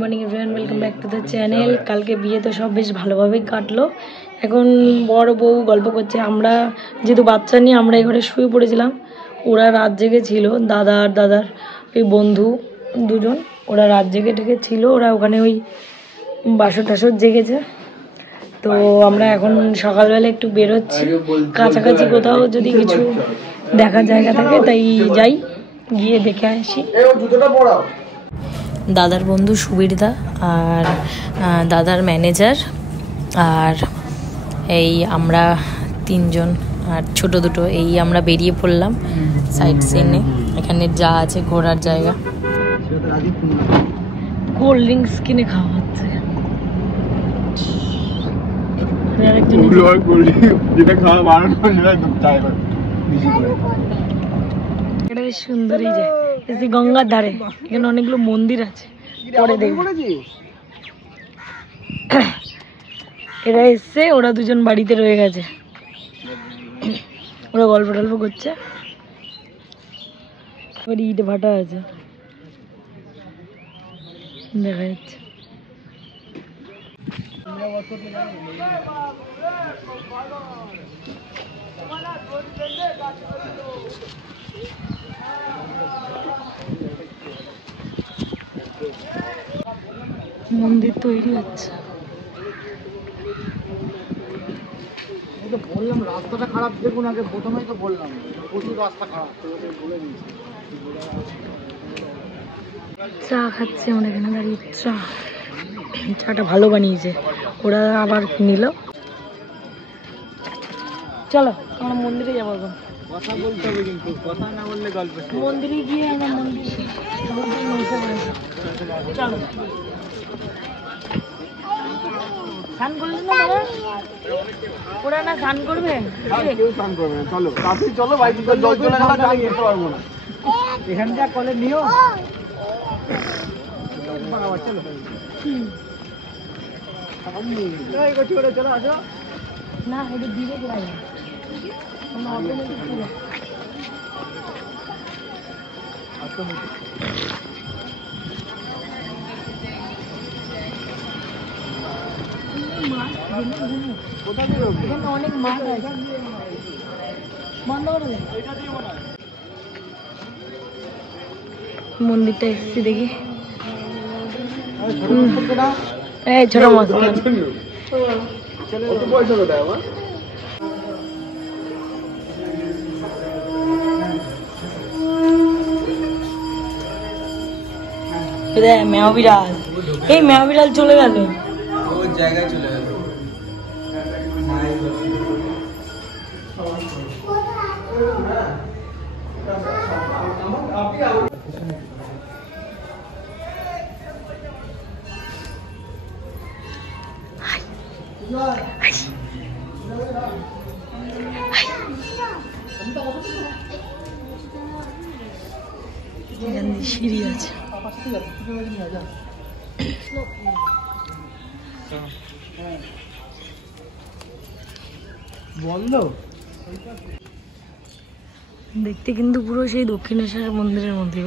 Morning everyone, welcome back to the channel. কালকে বিয়ে তো সব বেশ ভালোভাবেই কাটলো। এখন বড় বউ গল্প করছে। আমরা যেহেতু বাচ্চা নিয়ে আমরা এই ঘরে শুয়ে পড়েছিলাম। ওরা রাত জেগে ছিল, দাদা আর দাদার ওই বন্ধু দুজন, ওরা রাত জেগে ঠেকে ছিল। ওরা ওখানে ওই বাসর টাসর জেগেছে। তো আমরা এখন সকালবেলা একটু বেরোচ্ছি, কাছাকাছি কোথাও যদি কিছু দেখার জায়গা থাকে তাই যাই, গিয়ে দেখে আসি। দাদার বন্ধু সুবীরদা আর দাদার ম্যানেজার আর এই আমরা তিনজন আর ছোট দুটো, এই আমরা বেরিয়ে পড়লাম সাইড সিনে। এখানে যা আছে ঘোরার জায়গা, কোল্ড ড্রিঙ্কস কিনে খাওয়া হচ্ছে। এটা বেশ সুন্দর, এই যে গঙ্গার ধারে, এখানে অনেকগুলো মন্দির আছে। পরে দেখবো। এরা এসছে, ওরা দুজন বাড়িতে রয়ে গেছে, ওরা গল্প টল্প করছে। ইট ভাটা আছে দেখা যাচ্ছে। মন্দির তৈরি হচ্ছে। বললাম রাস্তাটা খারাপ, দেখুন আগে প্রথমেই তো বললাম প্রচুর রাস্তা খারাপ। চা খাচ্ছে আমরা এখানে দাঁড়িয়ে। চাটা ভালো বানিয়েছে, ওরা আবার নিল। চলো আমরা মন্দিরে যাবো এখন। কথা বলতে হবে, কিন্তু কথা না বললে গল্প। মন্দিরে গিয়ে আমরা মন্দিরে চলো। স্নান করলে না দাদা? ওরা না স্নান করবে? কেউ স্নান করবে না। চলো তাড়াতাড়ি চলো, বাড়িতে তো জল চলে গেলে স্নান করতে পারবো না। এখানটা কলে নিও। চলো চলো আসো না, এটা দিবে যায় অনেক মাছ আছে। বন্ধ করে মন্দিরটা এসছি দেখি। এই ছোট মাছ মেয়া বিড়াল, এই মেয়া বিড়াল চলে গেল, ওই জায়গায় চলে গেল। সিঁড়ি আছে। বন্ধ দেখতে কিন্তু পুরো সেই দক্ষিণেশ্বর মন্দিরের মধ্যে।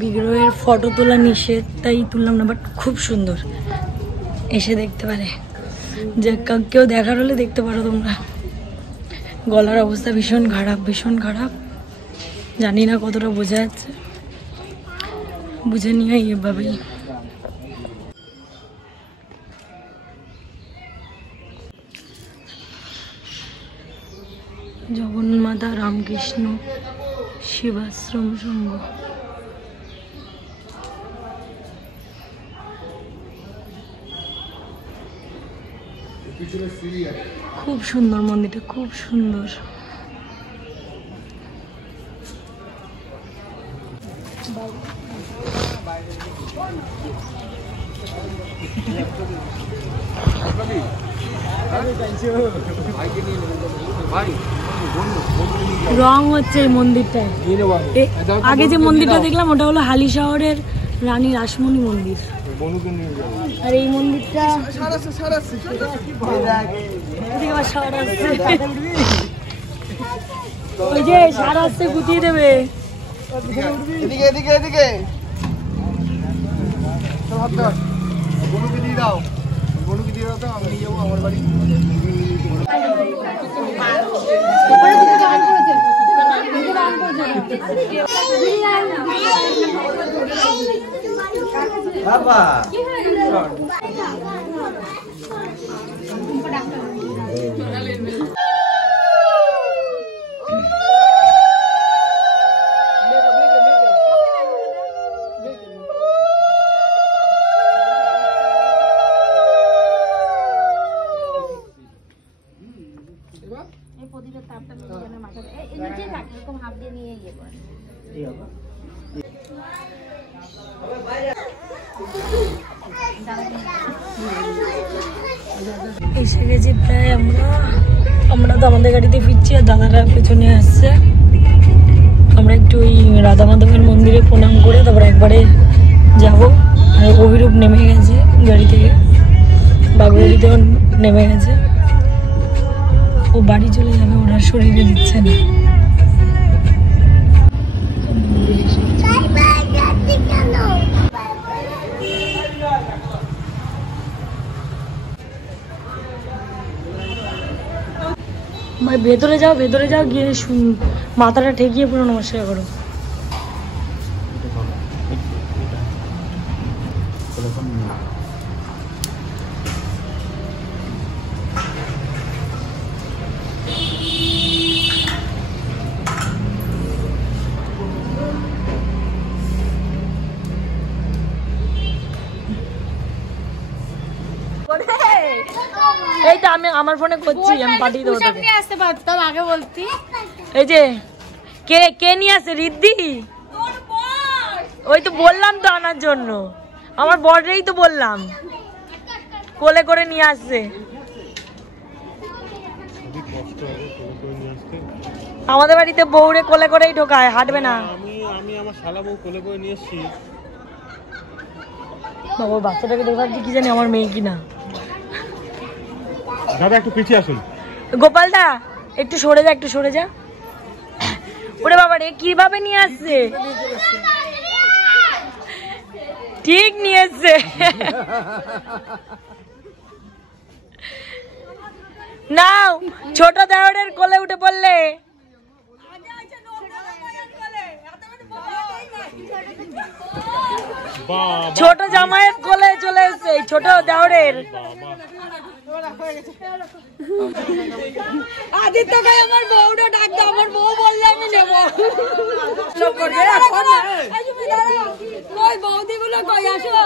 বিগ্রহের ফটো তোলা নিষেধ, তাই তুললাম না, বাট খুব সুন্দর, এসে দেখতে পারে। যে কেউ দেখার হলে দেখতে পারো তোমরা। গলার অবস্থা ভীষণ খারাপ, ভীষণ খারাপ। জানি না কতটা বোঝা যাচ্ছে, বুঝে নিয়ে এভাবেই। জগন্মাতা রামকৃষ্ণ শিবাশ্রম সংঘ। খুব সুন্দর মন্দিরটা, খুব সুন্দর। রং হচ্ছে এই মন্দিরটায়। আগে যে মন্দিরটা দেখলাম ওটা হলো হালি শহরের রানী রাসমণি মন্দির, আর এই মন্দিরটা ওই যে সারা আসছে গুটিয়ে দেবে। এদিকে এদিকে এদিকে বনুকে দিয়ে দাও, বনুকে দিয়ে দাও তো, আমি নিয়ে যাবো আমার বাড়ি। বাবা এসে গেছি প্রায় আমরা তো আমাদের গাড়িতে ফিরছি, আর দাদারা পেছনে আসছে। আমরা একটু ওই রাধা মাধবের মন্দিরে প্রণাম করে তারপর একবারে যাব। আর অভিরূপ নেমে গেছে গাড়ি থেকে, বাগুড়িতেও নেমে গেছে, ও বাড়ি চলে যাবে, ওরা শরীরে দিচ্ছে না। ভেতরে যাও, ভেতরে যাও, গিয়ে মাথাটা ঠেকিয়ে পুরো নমস্কার করো। এই তো আমি আমার ফোনে করছি, আমি পাঠিয়ে দেবো তোকে। নিয়ে আসতে পারতাম আগে বলতি। এই যে কে কে নিয়ে আসে? রিদ্ধি, ওই তো বললাম তো আনার জন্য, আমার বড়রেই তো বললাম কোলে করে নিয়ে আসছে। আমাদের বাড়িতে বউরে কোলে করেই ঢোকায়, হাঁটবে না। আমি আমার শালা বউ কোলে করে নিয়ে এসেছি। বাবা বাচ্চাটাকে দেখে ভাবছি কি জানি আমার মেয়ে কিনা। দাদা একটু পিছিয়ে আসুন। গোপালদা একটু সরে যা, একটু সরে যা। ওরে বাবা রে, কিভাবে নিয়ে আসছে? ঠিক নিয়ে আসছে। নাও ছোট দেওরের কোলে উঠে পড়লে। ছোট জামাইয়ের কোলে চলে এসছে, ছোট দেওরের। আদিত্য ভাই আমার বউটা ডাকতো, আমার বউ বললে আমি নেবো। বৌদি গুলো কই আসো,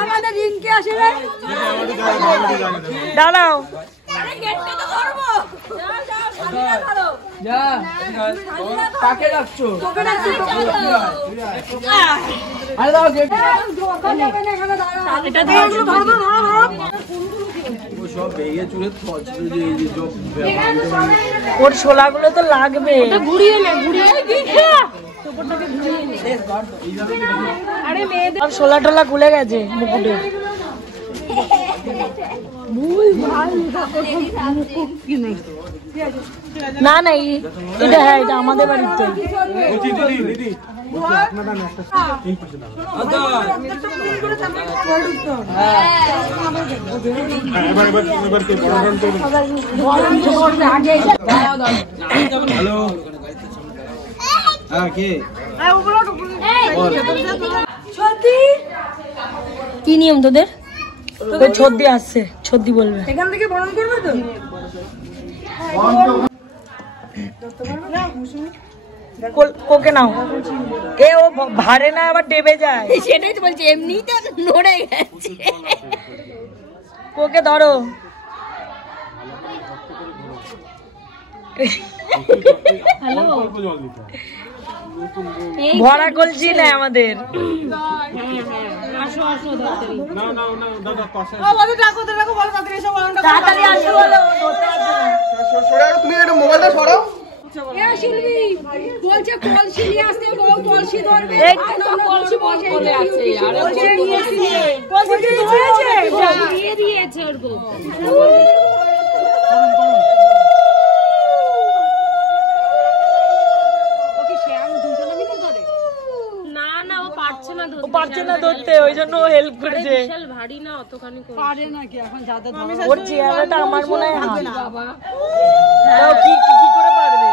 আমাদের রিঙ্কি আসে রে। দাঁড়াও, কাকে ডাকছো? ওর ছোলাগুলো তো লাগবে, ঘুরিয়ে নে, ঘুরিয়ে ছোলা টোলা খুলে গেছে মুকুটে। না না এটা, হ্যাঁ এটা আমাদের বাড়ির তো। কি নিয়ম তোদের? ছদ্দি আসছে, ছদ্দি বলবে। এখান থেকে বরণ করবে তো? কোকে নাও, এ ও ভারে না আবার ডেবে যায়। সেটাই তো বলছি, এমনিই তো নড়ে গেছে। কোকে ধরো। হ্যালো ভরা কলসি না আমাদের। তুমি একটু মোবাইলটা সরাও। পারছে না ধরতে, ওই জন্য হেল্প করেছে। ওর চেহারাটা আমার মনে হয় বাবা কি করে পারবে।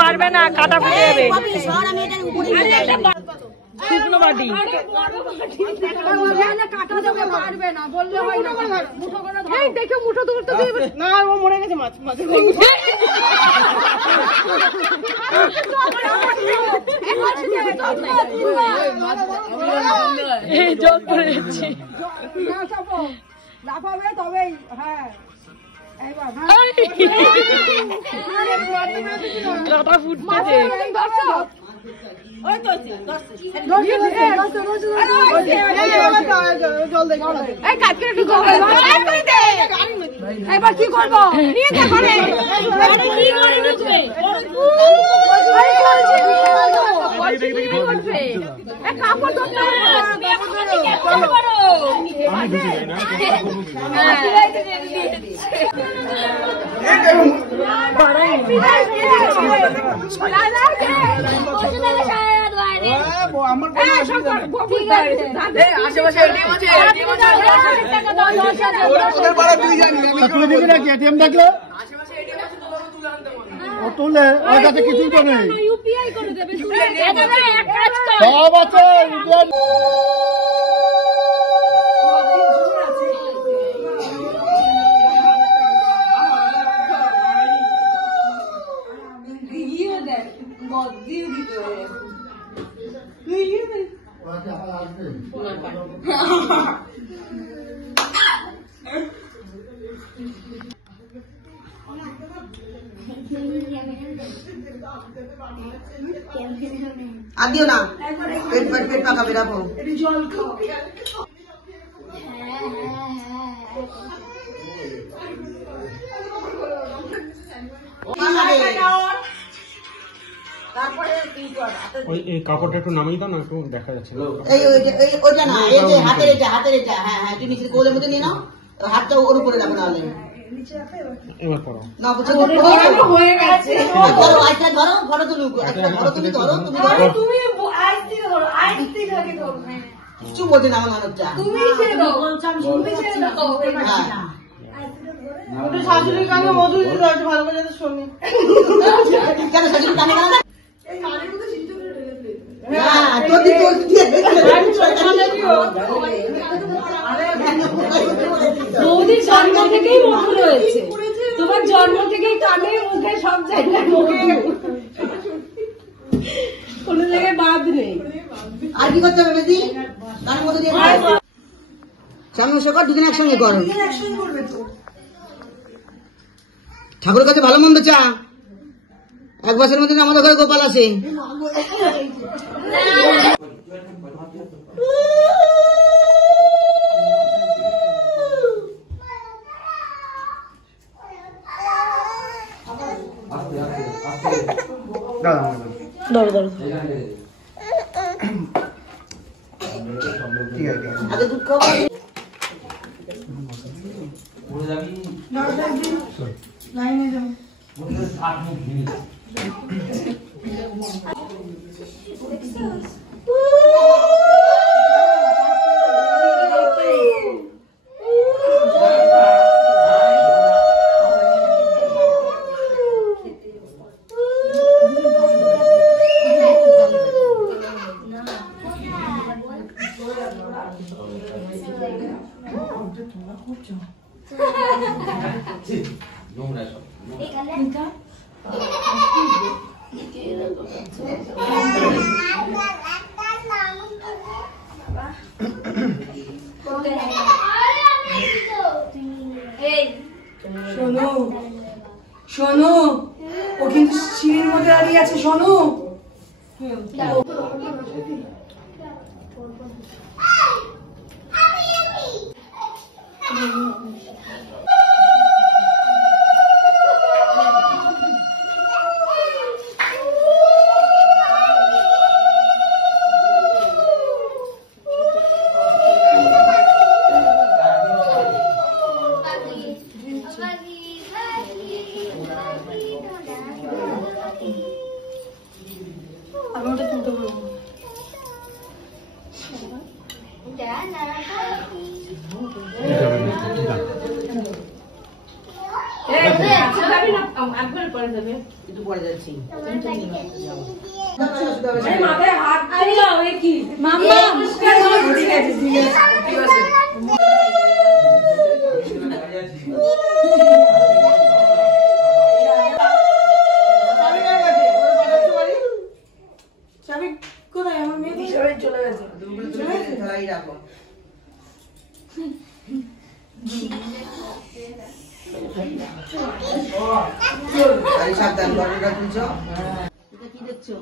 পারবে না, কাটা ফুটে যাবে। শুকনো বাটি দেখে মুঠো ধরতে না, ও মরে গেছে মাছ মাঝে। জল পড়ে যাচ্ছে। লাফাবে তবেই। হ্যাঁ কাটা ফুটতেছে। এবার কি করবো? তুলে ওর কাছে কিছুই তো নেই। সব আছে আদিও না, পেট পাকাবে, রাখো। এই কাপড়টা একটু নামিয়ে দাও না, একটু দেখা যাচ্ছে না। ওইটা না, এই যে হাতের এটা। হ্যাঁ হ্যাঁ, তুমি নিচে কোলের মধ্যে নিয়ে নাও, হাতটা ওর উপরে রাখো। নাহলে এবার করো না, হয়ে গেছে। ধরো আইটা, ধরো ফটো তুলুক, একটা ফটো তুমি ধরো, তুমি ধরো, তুমি আইস দিয়ে ধরো, আইস দিয়ে ধরো। কিছু বলতে না আমার মানুষটা, তুমি ছেড়ে দাও, তুমি ছেড়ে দাও। ওটা শাশুড়ির কানে মধু দিতে দাও, ভালো করে যাতে শুনি। কেন শাশুড়ির কানে না? এই কানের মধ্যে সিদ্ধ করে ঢেলে দে। হ্যাঁ, তোর দিয়ে বৌদির জন্ম থেকেই মধু রয়েছে, তোমার জন্ম থেকেই কানে মুখে সব জায়গায় মধু, কোনো জায়গায় বাদ নেই। আর কি করতে হবে বেশি? কানের মধ্যে দিয়ে সামনে সকাল দুদিন একসঙ্গে করো। ঠাকুরের কাছে ভালো মন্দ চা, এক বছরের মধ্যে আমাদের ঘরে গোপাল আছে। আগে দুধ খাওয়া লাইনে যাও। শোনো শোনো, ও কিন্তু সিঁড়ির মধ্যে দাঁড়িয়ে আছে, শোনো। মাথায় হাত দিলাম কি মাম্মা ঠিক আছে ঠিক আছে। চাবি কোথায়? আমার মেয়ে সবাই চলে গেছে। সাবধান, গরমটা তুলছো। এটা কি দেখছো?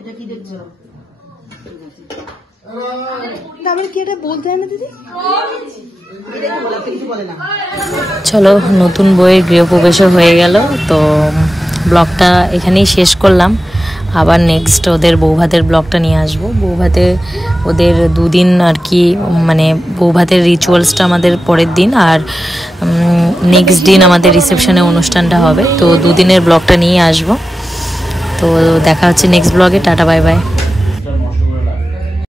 এটা কি দেখছো? তারপরে কি এটা বলতে হয় না দিদি? চলো, নতুন বইয়ের গৃহপ্রবেশও হয়ে গেল, তো ব্লগটা এখানেই শেষ করলাম। আবার নেক্সট ওদের বৌভাতের ব্লগটা নিয়ে আসবো। বৌভাতে ওদের দুদিন আর কি, মানে বৌভাতের রিচুয়ালসটা আমাদের পরের দিন, আর নেক্সট দিন আমাদের রিসেপশনে অনুষ্ঠানটা হবে। তো দুদিনের ব্লগটা নিয়ে আসবো। তো দেখা হচ্ছে নেক্সট ব্লগে। Tata, bye bye.